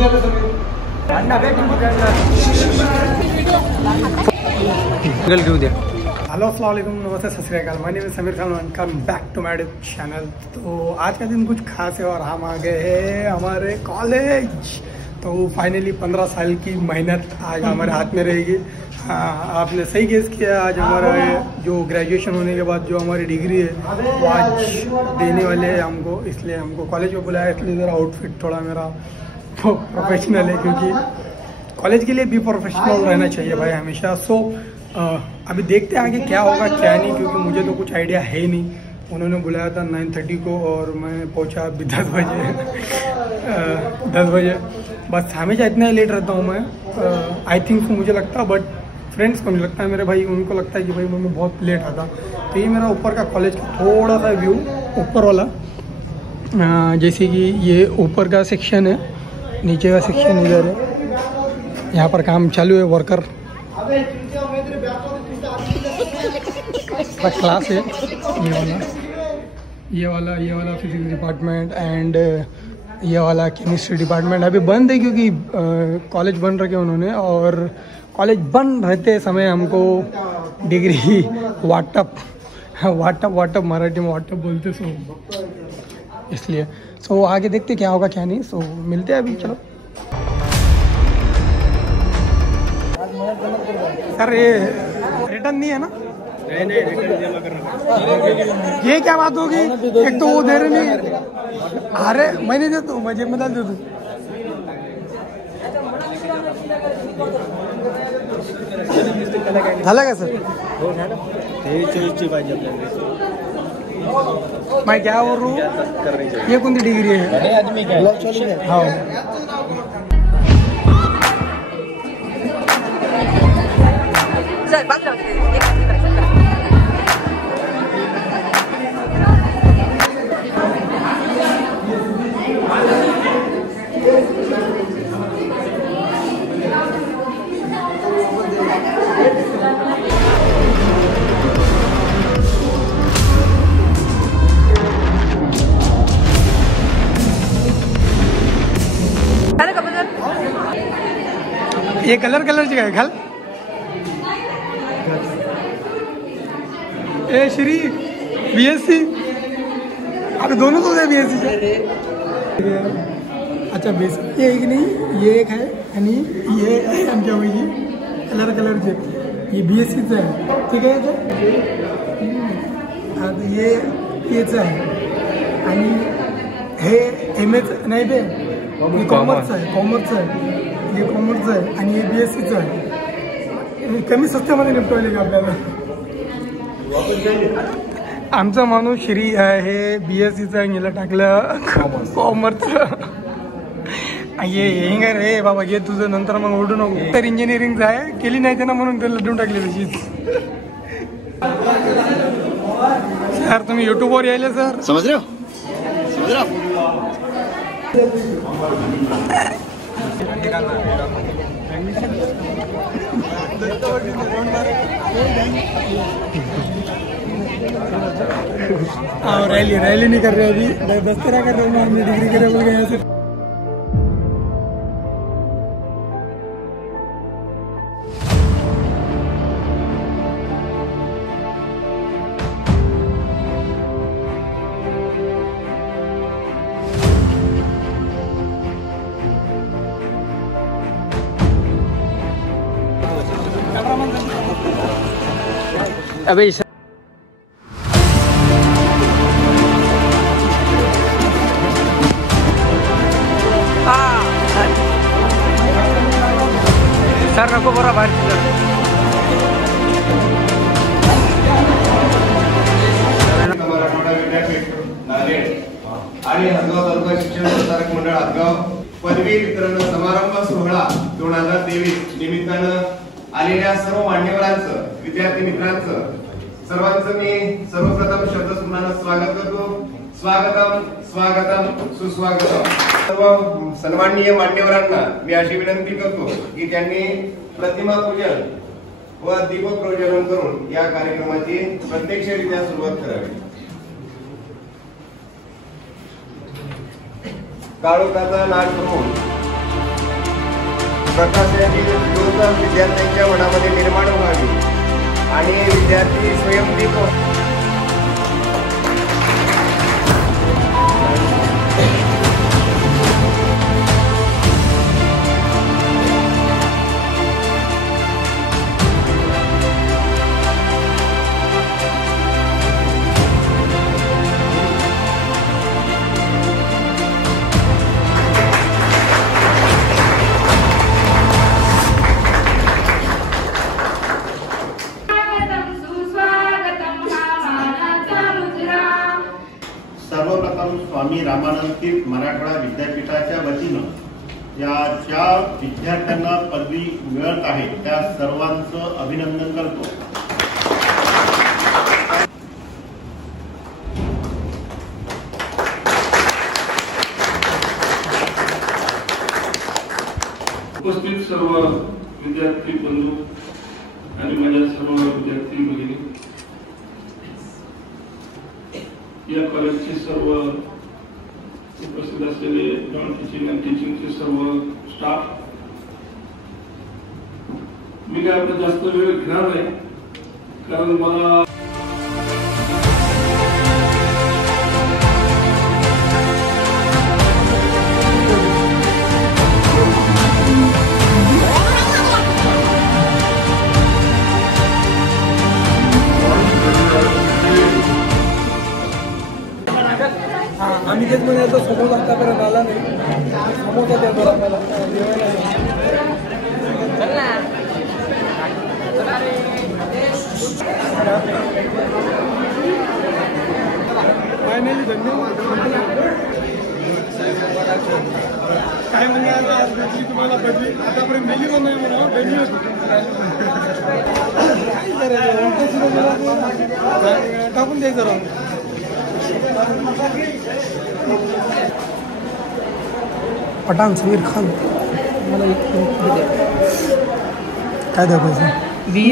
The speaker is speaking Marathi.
हेलो अस्सलाम वालेकुम, नमस्ते, सत श्री अकाल। My name is Sameer Khan, welcome back to my channel. तो आज का दिन कुछ खास है और हम आ गए हैं हमारे कॉलेज। तो फाइनली 15 साल की मेहनत आज हमारे हाथ में रहेगी। आपने सही गेस किया, आज हमारा जो ग्रेजुएशन होने के बाद जो हमारी डिग्री है वो आज देने वाले हैं हमको, इसलिए हमको कॉलेज में बुलाया। इसलिए ज़रा आउटफिट थोड़ा मेरा प्रोफेशनल है, क्योंकि कॉलेज के लिए भी प्रोफेशनल रहना चाहिए भाई हमेशा। अभी देखते हैं आगे क्या होगा क्या नहीं, क्योंकि मुझे तो कुछ आइडिया है ही नहीं। उन्होंने बुलाया था 9:30 को और मैं पहुंचा अभी 10 बजे। 10 बजे बस, हमेशा इतना ही लेट रहता हूँ मैं। आई थिंक मुझे लगता, बट फ्रेंड्स को नहीं लगता है, मेरे भाई उनको लगता है कि भाई मैं बहुत लेट आता। तो ये मेरा ऊपर का कॉलेज का थोड़ा सा व्यू, ऊपर वाला। जैसे कि ये ऊपर का सेक्शन है, नीचे का सेक्शन इधर है। यहाँ पर काम चालू है, वर्कर क्लास है। ये वाला फिजिक्स डिपार्टमेंट एंड ये वाला केमिस्ट्री डिपार्टमेंट अभी बंद है, क्योंकि कॉलेज बन रखे उन्होंने। और कॉलेज बन रहते समय हमको डिग्री वाटअप मराठी में वाटअप बोलते, सो इसलिए आगे देखते क्या होगा क्या नहीं। मिलते हैं अभी, चलो। सर ये रिटर्न नहीं है ना? नहीं, ये क्या बात होगी? एक तो वो दे रहे नहीं। अरे मैं नहीं देता, मैं जेब में डाल देता। झालं का सर? मैं क्या बोल रहा हूँ, ये कौन सी डिग्री है? हाँ, ये कलर जगह है घाल। ए श्री बीएससी, अरे दोनों तो है बीएससी से। अच्छा बीएससी ये एक नहीं, ये एक है आणि ये आमच्या वैजी कलर जे ये बीएससीचं आहे, ठीक आहे सर। आता येच आहे आणि हे एमएच नाही, ते कॉमर्सचं आहे, हे कॉमर्सचं आहे आणि हे बीएससीचं आहे। कमी स्वस्तामध्ये निपटवले का आपल्याला? आमचा माणूस श्री हे बीएससीचं गेलं टाकलं कॉमर्सचं। ये येईन काय रे बाबा, घे तुझं, नंतर मग ओढू नको। तर इंजिनिअरिंगचं आहे, केली नाही त्यानं म्हणून त्याला लढून टाकली तशीच। सर तुम्ही यूट्यूबवर यायले सर, समज रे हो? रैली नहीं कर रहे अभी, बस तेरा कर रहे हो। हमने डिग्री करे बोल गए यहाँ से। अबे सर नको बरा बाहेर आणि हदगाव तालुका शिक्षण प्रसारक मंडळ हदगाव पदवी वितरण समारंभ सोहळा 2023 निमित्तानं आलेल्या सर्व मान्यवरांचं, विद्यार्थी मित्रांचं, सर्वांचं मी सर्वप्रथम शब्दसुमनानं स्वागत करतो। स्वागतम सुस्वागतम। सर्व सन्माननीय मान्यवरांना मी अशी विनंती करतो की त्यांनी प्रतिमा पूजन व दीपक प्रज्वलन करून या कार्यक्रमाची प्रत्यक्षरित्या सुरुवात करावी। काळोखाचा नाश करून प्रकाशाची ज्योत विद्यार्थ्यांच्या मनामध्ये निर्माण व्हावी आणि विद्यार्थी स्वयंदीप सर्वप्रथम स्वामी रामानंद तीर्थ मराठवाडा विद्यापीठाच्या वतीनं या ज्या विद्यार्थ्यांना पदवी मिळत आहे त्या सर्वांचं अभिनंदन करतो. उपस्थित सर्व विद्यार्थी बंधू आणि माझ्या सर्व विद्यार्थी भगिनी, या कॉलेजचे सर्व उपस्थित असलेले नॉन टीचिंग आणि टीचिंगचे सर्व स्टाफ, मी काय आपला जास्त वेळ घेणार नाही कारण मला आम्ही तेच म्हणायचो समोर आतापर्यंत आला नाही, समोरचा देतो आपल्याला फायनली धन्यवाद. काय म्हणायचं आज भेटली तुम्हाला बदली, आतापर्यंत दिली पण नाही म्हणा भेटली होती. टाकून द्यायचं राहून पठाण समीर खान मला काय दाखवायचं वी